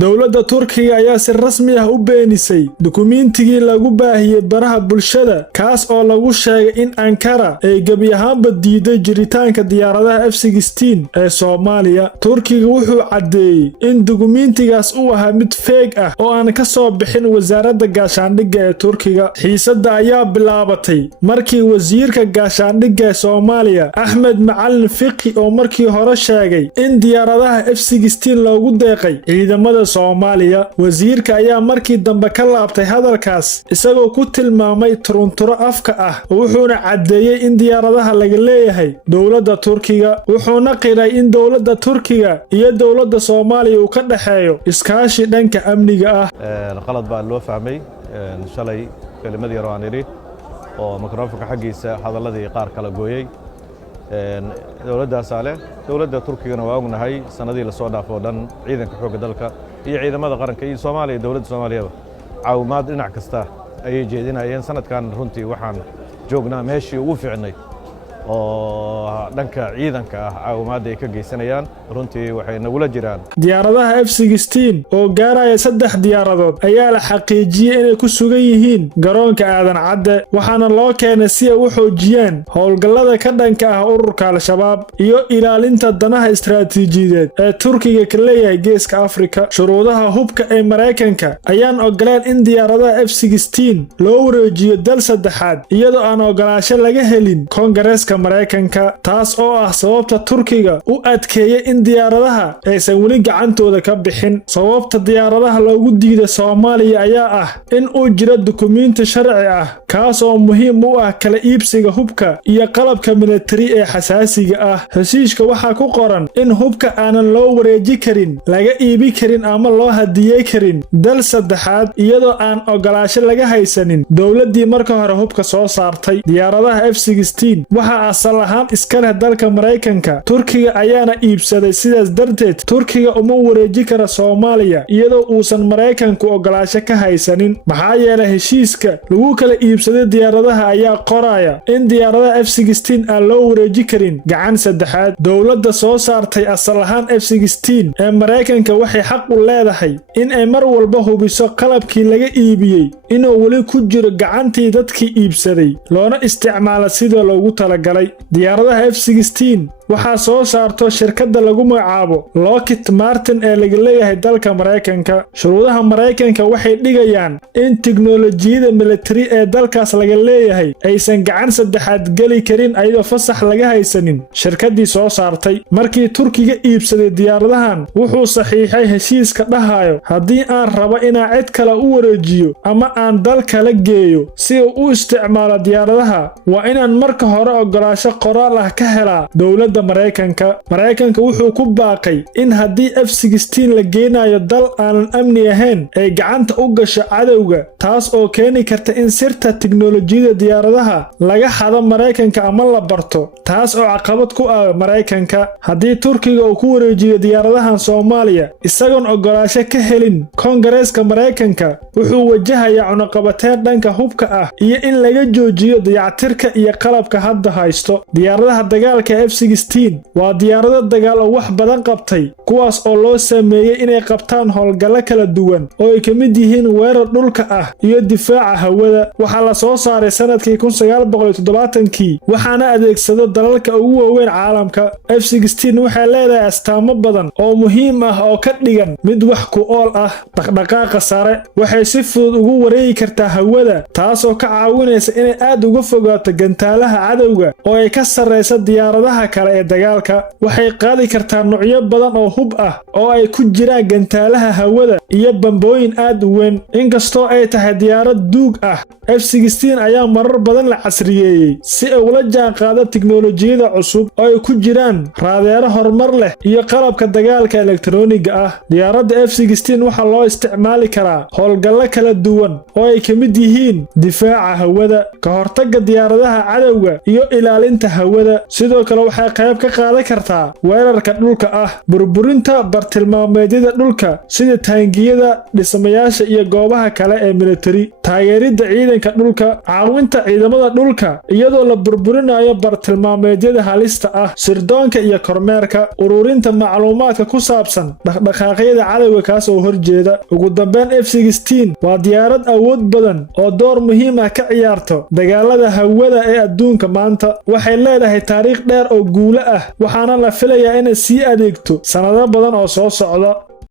dowladda Turkiga ayaa si rasmi ah u beenisay dukumiintigii lagu baahiyay baraha bulshada kaas oo lagu sheegay in Ankara ay gabi ahaanba diiday jiritaanka diyaaradaha F-16 ee Soomaaliya. Turkiga wuxuu cadeeyay in dukumiintigaas uu ahaa mid fake ah oo aan ka soo bixin wasaaradda gaashaandhigga ee Turkiga. Xiisadda ayaa bilaabatay markii wasiirka gaashaandhigga ee Soomaaliya Ahmed Macalin Fiqi oo markii hore sheegay in diyaaradaha F-16 loogu deeqay ciidamada Soomaaliya. Wasiirka ayaa markii dambe ka laabtay hadalkaas isagoo ku tilmaamay turunturo afka ah wuxuuna cadeeyay in diyaaradaha laga leeyahay dowladda Turkiga. Wuxuuna qiray in dowladda Turkiga iyo dowladda Soomaaliya uu ka dhaxeeyo iskaashi dhanka amniga ah. qalad baa loo fahmay shalay kelimadii raaniri oo mikrofoonka xaqiisa hadaladii qaar kala gooyay dowladda Saale dowladda Turkiga waa ognahay sanadii la soo dhaafo dhan ciidanka xoogga dalka iyo ciidamada qaranka iyo Soomaaliya dowladda Soomaaliya caawimaad dhinac kasta ay jeedinayeen sanadkan runtii waxaan joognaa meeshii ugu fiicnay oo dhanka ciidanka ah caawimaad ay ka geysanayaan runtii waxay nagula jiraan diyaaradaha F-16 oo gaaraya 3 diyaaradood ayaa la xaqiijiyay inay ku sugan yihiin garoonka Aadan Cadde waxaana loo keenay si ay u xoojiyaan howlgallada ka dhanka ah ururka Al-Shabaab iyo ilaalinta danaha istiraatiijiyadeed ee Turkiga ka leeyahay Geeska Afrika. Shuruudaha hubka ee Mareykanka ayaan ogolaan in diyaaradaha F-16 loo wareejiyo dal saddexaad iyadoo aan ogolaansho laga helin Koongareeska Mareykanka taas oo ah sababta Turkiga u adkeeyay in diyaaradaha aysan weli gacantooda ka bixin. Sababta diyaaradaha loogu diiday Soomaaliya ayaa ah in uu jiro dukumiinti sharci ah kaas oo muhiim u ah kala iibsiga hubka iyo qalabka military ee xasaasiga ah. Heshiiska waxaa ku qoran in hubka aanan loo wareeji karin, laga iibi karin ama loo hadiyay karin dal saddexaad iyadoo aan ogolaansho laga haysanin dowladdii marka hore hubka soo saartay. Diyaaradaha F-16 waxa asal ahaan iska leh dalka Mareykanka. Turkiga ayaana iibsaday sidaas darteed Turkiga uma wareeji kara Soomaaliya iyadoo uusan Mareykanku ogolaansho ka haysanin. Maxaa yeelay heshiiska lagu kala iibsaday diyaaradaha ayaa qoraya in diyaaradaha F-16 aan loo wareeji karin gacan saddexaad. Dowladda soo saartay asal ahaan F-16 ee Mareykanka waxay xaq u leedahay in ay mar walba hubiso qalabkii laga iibiyay inuu weli ku jiro gacantii dadkii iibsaday loona isticmaalo sida loogu talagalay. diyaaradaha F-16 waxaa soo saarto shirkadda lagu magacaabo Lockheed Martin ee laga leeyahay dalka Mareykanka. Shuruudaha Mareykanka waxay dhigayaan in tiknoolajiyada military ee dalkaas laga leeyahay aysan gacan saddexaad gali karin ayadoo fasax laga haysanin shirkaddii soo saartay. Markii Turkiga iibsaday diyaaradahan wuxuu saxiixay heshiiska dhahayo haddii aan rabo inaan cid kale u wareejiyo ama aan dal kale geeyo si uu u isticmaalo diyaaradaha waa inaan marka hore ogolaansho qoraal ah ka helaa dowladda Mareykanka wuxuu ku baaqay in haddii F-16 la geenayo dal aanan amni ahayn ay gacanta u gasho cadowga taas oo keeni karta in sirta tiknoolajiyada diyaaradaha laga xado Mareykanka ama la barto taas oo caqabad ku ah Mareykanka. Haddii Turkiga uu ku wareejiyo diyaaradahan Soomaaliya isagoon ogolaansho ka helin Koongareeska Mareykanka wuxuu wajahayaa cunaqabateyn dhanka hubka ah iyo in laga joojiyo dayactirka iyo qalabka hadda haysto. Diyaaradaha dagaalka F-16 waa diyaarado dagaal oo wax badan qabtay kuwaas oo loo sameeyay inay qabtaan howlgallo kala duwan oo ay ka mid yihiin weerar dhulka ah iyo difaaca hawada. Waxaa la soo saaray sanadkii 1970kii waxaana adeegsado dalalka ugu waaweyn caalamka. F-16 waxay leedahay astaamo badan oo muhiim ah oo ka dhigan mid wax ku ool ah. Dhaqdhaqaaqa sare waxay si fudud ugu wareegi kartaa hawada taasoo ka caawinaysa inay aad uga fogaato gantaalaha cadowga oo ay ka sarreysa diyaaradaha kale ee dagaalka. Waxay qaadi kartaa noocyo badan oo hub ah oo ay ku jiraan gantaalaha hawada iyo bambooyin aad u weyn. Inkastoo ay tahay diyaarad duug ah F-16 ayaa marar badan la casriyeeyay si ay ula jaanqaado tiknoolajiyada cusub oo ay ku jiraan raadeero horumar leh iyo qalabka dagaalka elektarooniga ah. Diyaaradda F-16 waxaa loo isticmaali karaa howlgallo kala duwan oo ay ka mid yihiin difaaca hawada, ka hortagga diyaaradaha cadowga iyo ilaalinta hawada. Sidoo kale waxay qayb ka qaadan kartaa weerarka dhulka ah, burburinta bartilmaameedyada dhulka sida taangiyada, dhismayaasha iyo goobaha kale ee militari, taageeridda ciidanka dhulka, caawinta ciidamada dhulka iyadoo la burburinayo bartilmaameedyada halista ah, sirdoonka iyo kormeerka, ururinta macluumaadka ku saabsan dhaqdhaqaaqyada cadowga kaas oo horjeeda. ugu dambeyn F-16 waa diyaarad awood badan oo door muhiim ah ka ciyaarto dagaalada hawada ee adduunka maanta. waxay leedahay taariikh dheer oo guulo ah, waxaana la filayaa inay sii adeegto sanado badan oo soo socda.